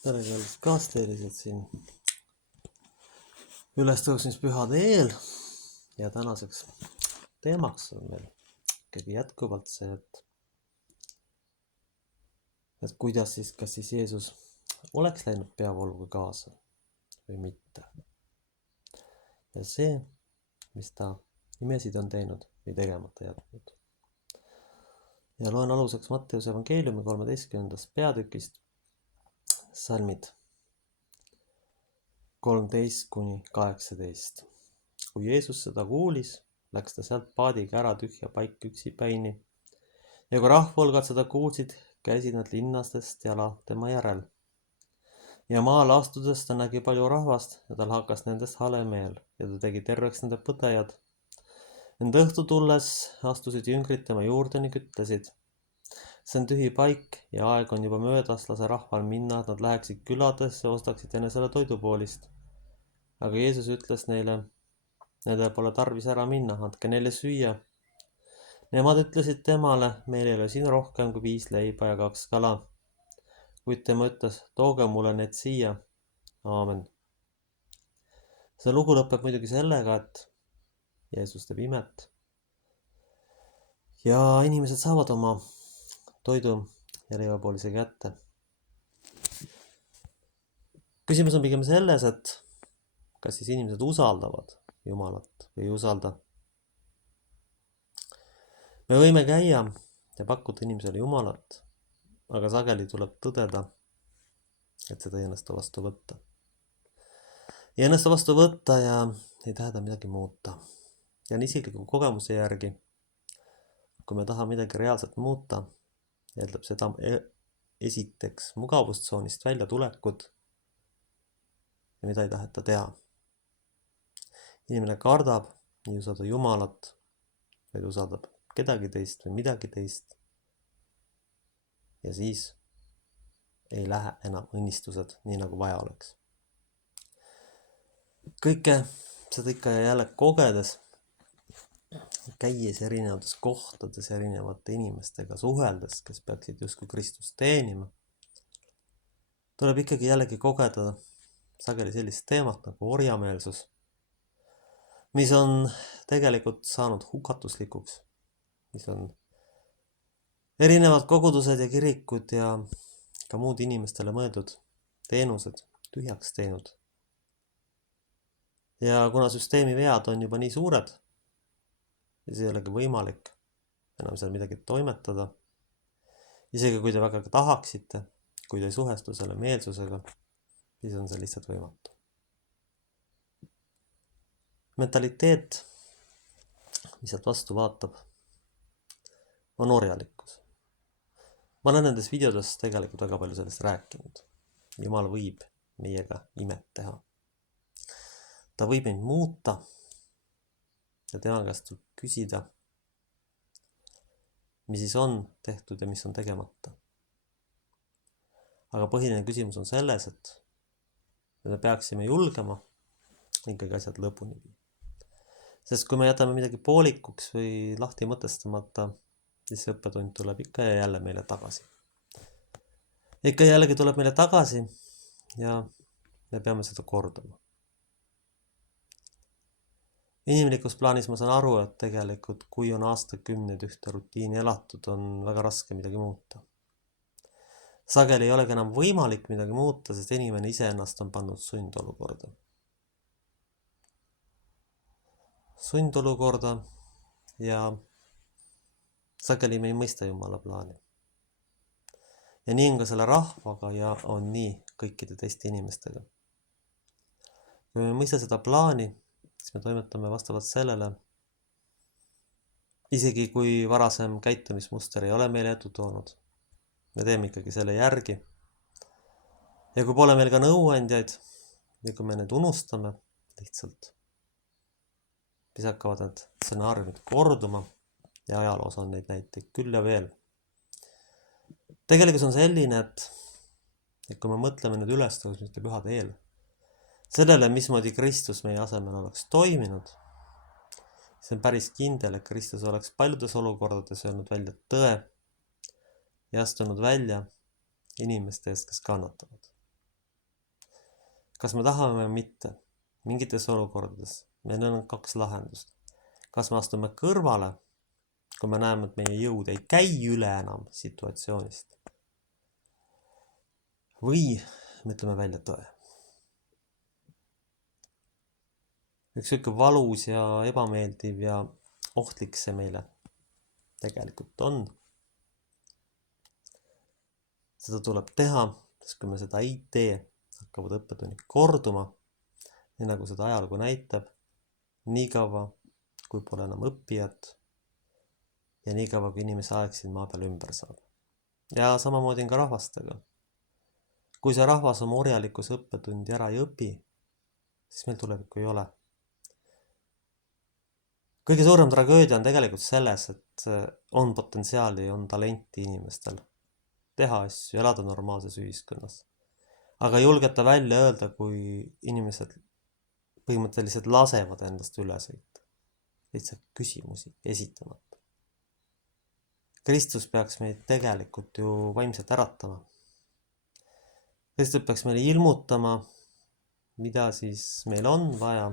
tere kallid kaasteelised siin ülestõusmispühade eel ja tänaseks teemaks on meil ikkagi jätkuvalt see, et kuidas siis, kas siis Jeesus oleks läinud peavooluga kaasa või mitte. Ja see, mis ta imesid on teinud või tegemata jätnud. Ja loen aluseks Matteuse evangeeliumi 13. peatükist salmid 13-18. Kui Jeesus seda kuulis, läks ta sealt paadiga ära tühja paik üksipäini. Ja kui rahvahulgad seda kuulsid, käisid nad linnastest jala tema järel. Ja maale astudes ta nägi palju rahvast ja tal hakkas nendest hale meel ja ta tegi terveks nende põdejad. Ent õhtu tulles astusid jüngrid tema juurde ning ütlesid: see on tühi paik ja aeg on juba möödas, lase rahval minna, et nad läheksid küladesse ja ostaksid enesele toidupoolist. Aga Jeesus ütles neile: nendel pole tarvis ära minna, andke neile süüa. Nemad ütlesid temale: meil ei ole siin rohkem kui 5 leiba ja 2 kala. Kuid tema ütles: tooge mulle need siia. Aamen. See lugu lõpeb muidugi sellega, et Jeesus teeb imet ja inimesed saavad oma toidu ja leivapoolise kätte. Küsimus on pigem selles, et kas siis inimesed usaldavad Jumalat või ei usalda. Me võime käia ja pakkuda inimesele Jumalat, aga sageli tuleb tõdeda, et seda ei õnnestu vastu võtta. Ei õnnestu vastu võtta ja ei taheta midagi muuta. Ja isikliku kogemuse järgi, kui me tahame midagi reaalselt muuta, eeldab seda esiteks mugavustsoonist välja tulekut, mida ei taheta teha. Inimene kardab ei usaldada Jumalat, vaid usaldab kedagi teist või midagi teist. Ja siis ei lähe enam õnnistused nii, nagu vaja oleks. Kõike seda ikka ja jälle kogedes, käies erinevates kohtades erinevate inimestega suheldes, kes peaksid justkui Kristust teenima, tuleb ikkagi jällegi kogeda sageli sellist teemat nagu orjameelsus, mis on tegelikult saanud hukatuslikuks, mis on erinevad kogudused ja kirikud ja ka muud inimestele mõeldud teenused tühjaks teinud. Ja kuna süsteemi vead on juba nii suured, siis ei olegi võimalik enam seal midagi toimetada. Isegi kui te väga tahaksite, kui te ei suhestu selle meelsusega, siis on see lihtsalt võimatu. Mentaliteet, mis sealt vastu vaatab, on orjalikkus. Ma olen nendes videodes tegelikult väga palju sellest rääkinud. Jumal võib meiega imet teha. Ta võib meid muuta ja tema käest tuleb küsida, mis siis on tehtud ja mis on tegemata. Aga põhiline küsimus on selles, et me peaksime julgema ikkagi asjad lõpuni viia. Sest kui me jätame midagi poolikuks või lahti mõtestamata, siis see õppetund tuleb ikka ja jälle meile tagasi. Ikka jällegi tuleb meile tagasi ja me peame seda kordama. Inimlikus plaanis ma saan aru, et tegelikult kui on aastakümneid ühte rutiini elatud, on väga raske midagi muuta. Sageli ei olegi enam võimalik midagi muuta, sest inimene iseennast on pannud sundolukorda. Sundolukorda ja sageli me ei mõista Jumala plaani. Ja nii on ka selle rahvaga ja on nii kõikide teiste inimestega. Kui me ei mõista seda plaani, siis me toimetame vastavalt sellele, isegi kui varasem käitumismuster ei ole meile edu toonud. Me teeme ikkagi selle järgi. Ja kui pole meil ka nõuandjaid, või kui me need unustame lihtsalt, siis hakkavad need stsenaariumid korduma ja ajaloos on neid näiteid küll ja veel. Tegelikult on selline, et kui me mõtleme nüüd ülestõusmiste pühade eel, sellele, mismoodi Kristus meie asemel oleks toiminud, see on päris kindel, et Kristus oleks paljudes olukordades öelnud välja tõe ja astunud välja inimeste eest, kes kannatavad. kas me tahame või mitte, mingites olukordades meil on 2 lahendust. Kas me astume kõrvale, kui me näeme, et meie jõud ei käi üle enam situatsioonist, või me ütleme välja tõe. Üks siuke valus ja ebameeldiv ja ohtlik see meile tegelikult on. Seda tuleb teha, sest kui me seda ei tee, hakkavad õppetunnid korduma, nii nagu seda ajalugu näitab, nii kaua, kui pole enam õppijat ja nii kaua, kui inimese aeg siin maa peal ümber saab. Ja samamoodi on ka rahvastega. Kui see rahvas oma orjalikkuse õppetundi ära ei õpi, siis meil tulevikku ei ole. Kõige suurem tragöödia on tegelikult selles, et on potentsiaali, on talenti inimestel teha asju, elada normaalses ühiskonnas. Aga ei julgeta välja öelda, kui inimesed põhimõtteliselt lasevad endast üle sõita. Lihtsalt küsimusi esitamata. Kristus peaks meid tegelikult ju vaimselt äratama. Kristus peaks meile ilmutama, mida siis meil on vaja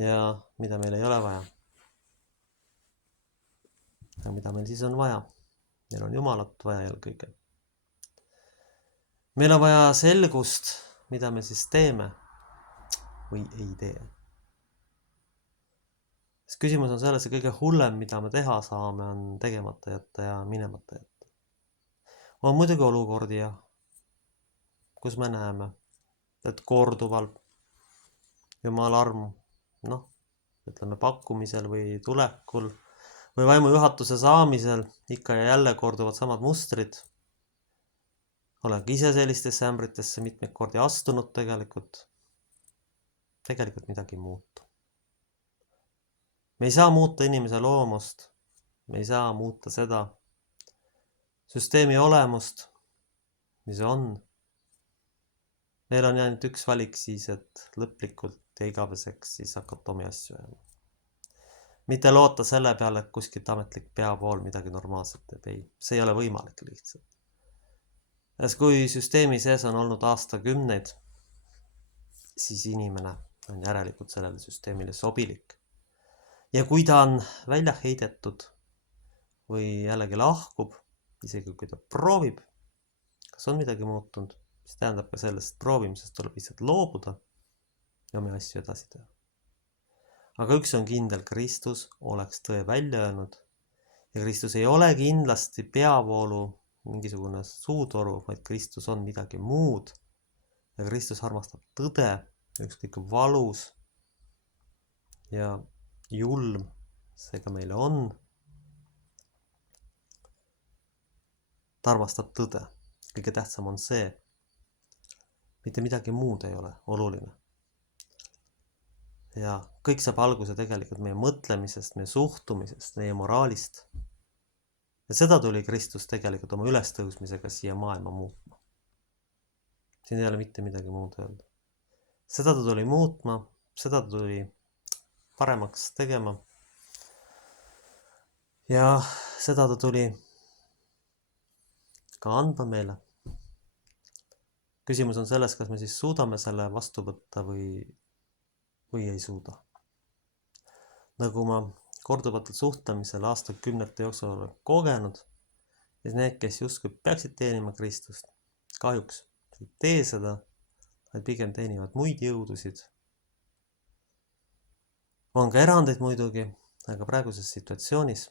ja mida meil ei ole vaja. Ja mida meil siis on vaja? Meil on Jumalat vaja eelkõige. Meil on vaja selgust, mida me siis teeme või ei tee. Sest küsimus on selles, et kõige hullem, mida me teha saame, on tegemata jätta ja minemata jätta. On muidugi olukordi, kus me näeme, et korduvalt Jumala arm, ütleme pakkumisel või tulekul või vaimujuhatuse saamisel ikka ja jälle korduvad samad mustrid. Olen ka ise sellistesse ämbritesse mitmeid kordi astunud tegelikult midagi ei muutu. Me ei saa muuta inimese loomust, me ei saa muuta seda süsteemi olemust, mis on. Meil on ainult üks valik siis, et lõplikult ja igaveseks siis hakata omi asju ajama. Mitte loota selle peale, et kuskilt ametlik peapool midagi normaalselt teeb. Ei, see ei ole võimalik lihtsalt. Sest kui süsteemi sees on olnud aastakümneid, siis inimene on järelikult sellele süsteemile sobilik. Ja kui ta on välja heidetud või jällegi lahkub, isegi kui ta proovib, kas on midagi muutunud, siis tähendab ka sellest proovimisest tuleb lihtsalt loobuda ja omi asju edasi teha. Aga üks on kindel, Kristus oleks tõe välja öelnud ja Kristus ei ole kindlasti peavoolu mingisugune suutoru, vaid Kristus on midagi muud ja Kristus armastab tõde, ükskõik valus ja julm see ka meile on. Ta armastab tõde. Kõige tähtsam on see, mitte midagi muud ei ole oluline. Ja kõik saab alguse tegelikult meie mõtlemisest, meie suhtumisest, meie moraalist. Ja seda tuli Kristus tegelikult oma ülestõusmisega siia maailma muutma. Siin ei ole mitte midagi muud öelda. Seda ta tuli muutma, seda ta tuli paremaks tegema. Ja seda ta tuli ka andma meile. Küsimus on selles, kas me siis suudame selle vastu võtta või ei suuda. Nagu ma korduvatelt suhtlemisel aastakümnete jooksul olen kogenud, siis need, kes justkui peaksid teenima Kristust, kahjuks ei tee seda, vaid pigem teenivad muid jõudusid. On ka erandeid muidugi, aga praeguses situatsioonis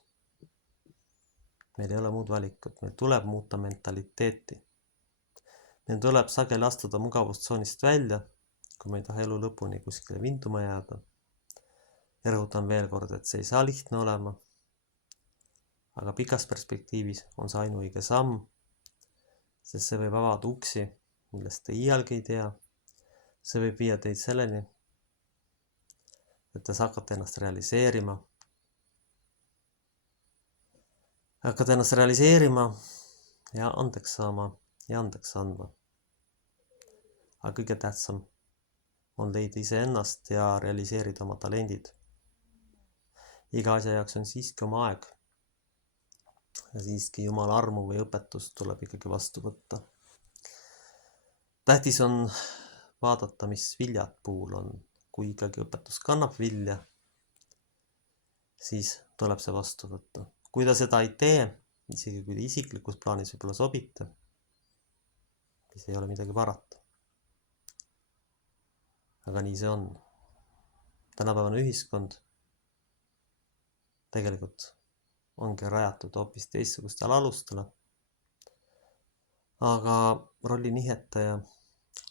meil ei ole muud valikut, meil tuleb muuta mentaliteeti. Meil tuleb sageli astuda mugavustsoonist välja, kui me ei taha elu lõpuni kuskile vinduma jääda. Ja rõhutan veel kord, et see ei saa lihtne olema, aga pikas perspektiivis on see ainuõige samm, sest see võib avada uksi, millest te iialgi ei tea. See võib viia teid selleni, et te hakkate ennast realiseerima. Hakkate ennast realiseerima ja andeks saama ja andeks andma. Aga kõige tähtsam on leida iseennast ja realiseerida oma talendid. Iga asja jaoks on siiski oma aeg. Ja siiski Jumala armu või õpetust tuleb ikkagi vastu võtta. Tähtis on vaadata, mis viljad puul on. Kui ikkagi õpetus kannab vilja, siis tuleb see vastu võtta. Kui ta seda ei tee, isegi kui ta isiklikus plaanis võib-olla sobite, siis ei ole midagi parata. Aga nii see on. Tänapäevane ühiskond tegelikult ongi rajatud hoopis teistsugustele alustele. Aga rolli nihete ja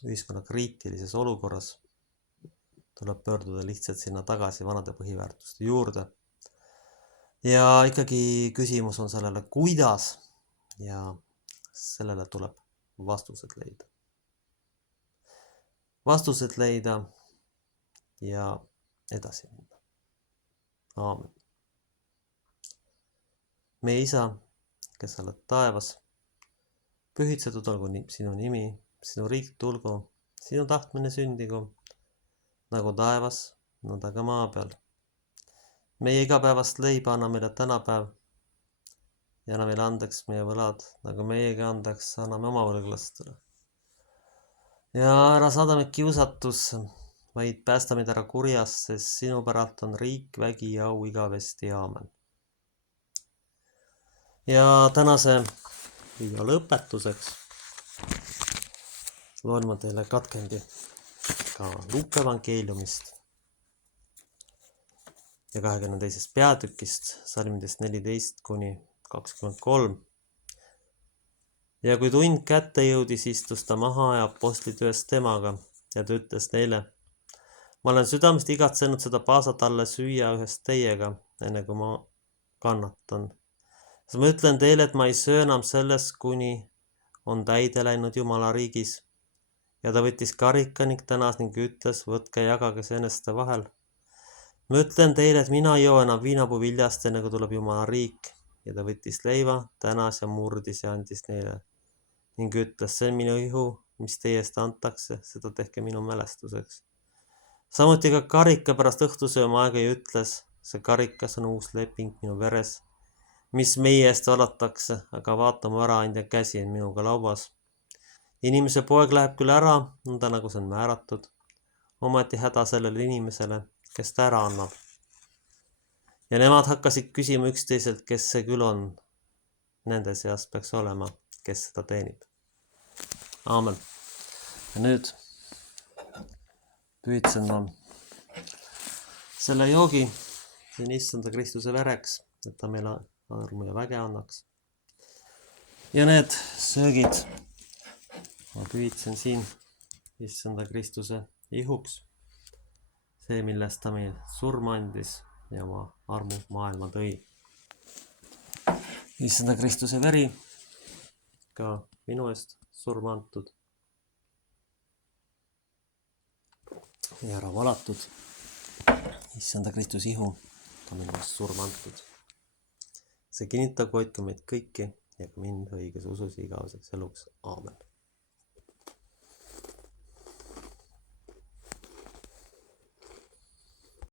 ühiskonna kriitilises olukorras tuleb pöörduda lihtsalt sinna tagasi vanade põhiväärtuste juurde. Ja ikkagi küsimus on sellele, kuidas, ja sellele tuleb vastused leida. Vastused leida ja edasi minna. Aamen. Meie Isa, kes sa oled taevas, pühitsetud olgu sinu nimi, sinu riik tulgu, sinu tahtmine sündigu, nagu taevas, nõnda ka maa peal. Meie igapäevast leiba anna meile tänapäev ja anna meile andeks meie võlad, nagu meiegi andeks anname oma võlglastele. Ja ära saada meid kiusatusse, vaid päästa meid ära kurjast, sest sinu päralt on riik, vägi ja au igavesti. Aamen. Ja tänase video lõpetuseks loen ma teile katkendi ka Luuka evangeeliumist ja 22. peatükist, salmidest 14–23. Ja kui tund kätte jõudis, istus ta maha ja apostlid ühes temaga ja ta ütles neile: ma olen südamest igatsenud seda paasatalle süüa ühes teiega, enne kui ma kannatan. Sest ma ütlen teile, et ma ei söö enam sellest, kuni on täide läinud Jumala riigis. Ja ta võttis karika ning tänas ning ütles: võtke ja jagage see eneste vahel. Ma ütlen teile, et mina ei joo enam viinapuu viljast, enne kui tuleb Jumala riik. Ja ta võttis leiva, tänas ja murdis ja andis neile ning ütles: see on minu ihu, mis teie eest antakse, seda tehke minu mälestuseks. Samuti ka karika pärast õhtusööma aega ja ütles: see karikas on uus leping minu veres, mis meie eest valatakse, aga vaata, mu äraandja käsi on minuga lauas. Inimese poeg läheb küll ära, nõnda nagu see on määratud, ometi häda sellele inimesele, kes ta ära annab. Ja nemad hakkasid küsima üksteiselt, kes see küll on. Nende seas peaks olema, kes seda teenib. Aamen. Ja nüüd püüdsen ma selle joogi siin issanda Kristuse vereks, et ta meile armu ja väge annaks. Ja need söögid ma püüdsen siin issanda Kristuse ihuks. See, millest ta meil surma andis ja oma armu maailma tõi. Issanda Kristuse veri, ka minu eest surma antud ja ära valatud. Issanda Kristuse ihu, ka minu eest surma antud. See kinnitagu, hoidku meid kõiki ja ka mind õiges usus igaveseks eluks. Aamen.